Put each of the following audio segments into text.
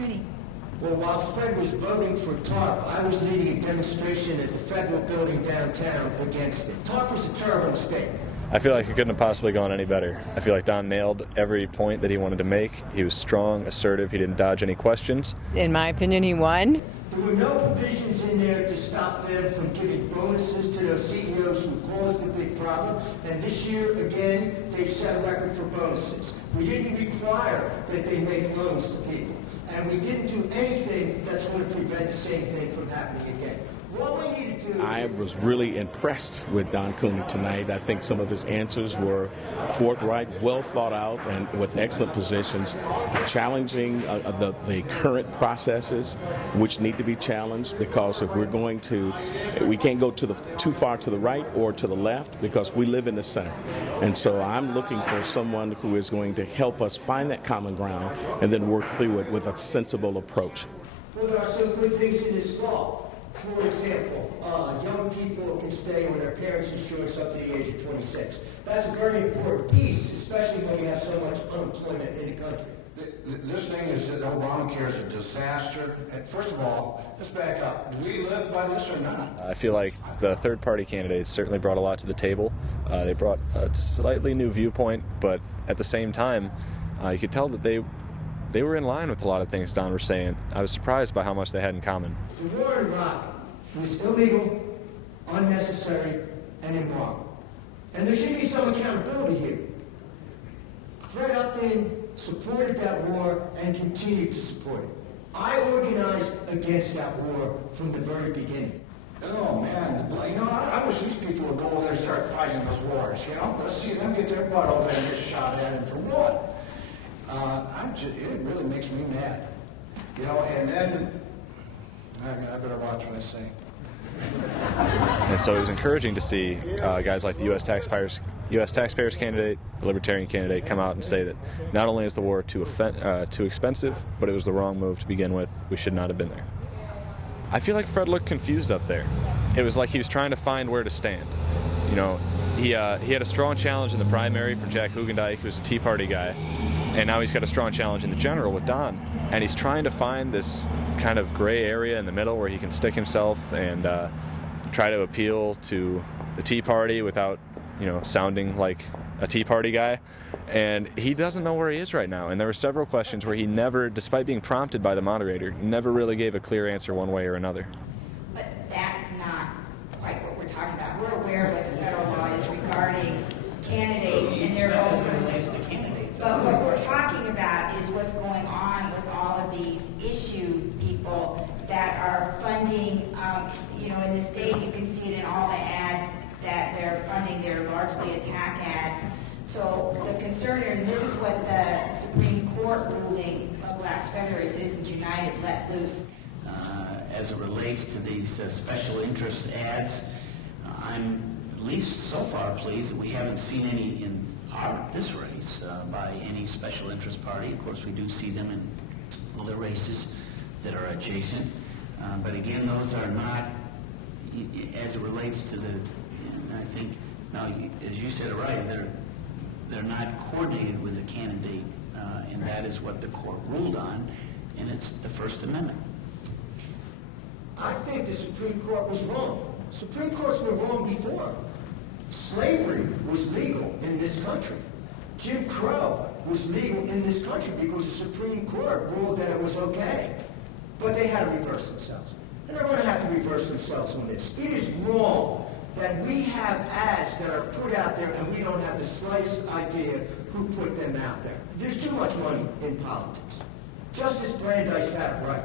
Cooney. Well, while Fred was voting for TARP, I was leading a demonstration at the federal building downtown against it. TARP was a terrible mistake. I feel like it couldn't have possibly gone any better. I feel like Don nailed every point that he wanted to make. He was strong, assertive, he didn't dodge any questions. In my opinion, he won. There were no provisions in there to stop them from giving bonuses to those CEOs who caused the big problem. And this year, again, they've set a record for bonuses. We didn't require that they make loans to people. And we didn't do anything that's going to prevent the same thing from happening again. What we need to do... I was really impressed with Don Cooney tonight. I think some of his answers were forthright, well thought out, and with excellent positions, challenging the current processes, which need to be challenged, because if we're going to, we can't go too far to the right or to the left, because we live in the center. And so I'm looking for someone who is going to help us find that common ground and then work through it with a sensible approach. Well, there are some good things in this law. For example, young people can stay with their parents' insurance up to the age of 26. That's a very important piece, especially when we have so much unemployment in the country. This thing is, Obamacare is a disaster. First of all, let's back up. Do we live by this or not? I feel like the third-party candidates certainly brought a lot to the table. They brought a slightly new viewpoint, but at the same time, you could tell that they were in line with a lot of things Don was saying. I was surprised by how much they had in common. The war in Iraq was illegal, unnecessary, and immoral. And there should be some accountability here. Fred Upton supported that war and continued to support it. I organized against that war from the very beginning. Oh, man. I wish these people would go over there and start fighting those wars, Let's see them get their butt over there and get shot at, and for what? It really makes me mad. And then, I better watch what I say. And so it was encouraging to see guys like the U.S. taxpayers candidate, the Libertarian candidate, come out and say that not only is the war too expensive, but it was the wrong move to begin with. We should not have been there. I feel like Fred looked confused up there. It was like he was trying to find where to stand. He had a strong challenge in the primary from Jack Hugendijk, who's a Tea Party guy, and now he's got a strong challenge in the general with Don. And he's trying to find this kind of gray area in the middle where he can stick himself and try to appeal to the Tea Party without, sounding like a Tea Party guy. And he doesn't know where he is right now. And there were several questions where he never, despite being prompted by the moderator, never really gave a clear answer one way or another. But that's not like what we're talking about. We're aware of what the federal law is regarding candidates and their own. But what we're talking about is what's going on with all of these issue people that are funding, in the state you can see it in all the ads that they're funding. They're largely attack ads. So the concern here, and this is what the Supreme Court ruling of last February, Citizens United let loose. As it relates to these special interest ads, I'm at least so far pleased that we haven't seen any in this race by any special interest party. Of course, we do see them in other races that are adjacent. But again, those are not, as it relates to and I think, now, as you said it right, they're not coordinated with the candidate, and that is what the court ruled on, and it's the First Amendment. I think the Supreme Court was wrong. Supreme Courts were wrong before. Slavery was legal in this country. Jim Crow was legal in this country because the Supreme Court ruled that it was okay. But they had to reverse themselves. And they're going to have to reverse themselves on this. It is wrong that we have ads that are put out there and we don't have the slightest idea who put them out there. There's too much money in politics. Justice Brandeis had it right.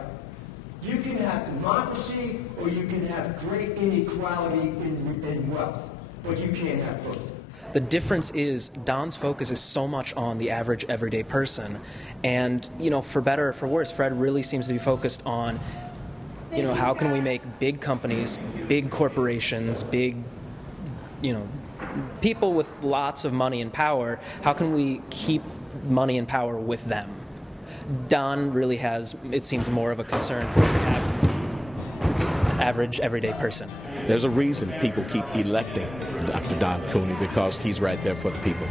You can have democracy or you can have great inequality in wealth, but you can't have both. The difference is Don's focus is so much on the average everyday person, and for better or for worse, Fred really seems to be focused on how can we make big companies, big corporations, big people with lots of money and power, how can we keep money and power with them? Don really has, it seems, more of a concern for the average everyday person. There's a reason people keep electing Dr. Don Cooney, because he's right there for the people.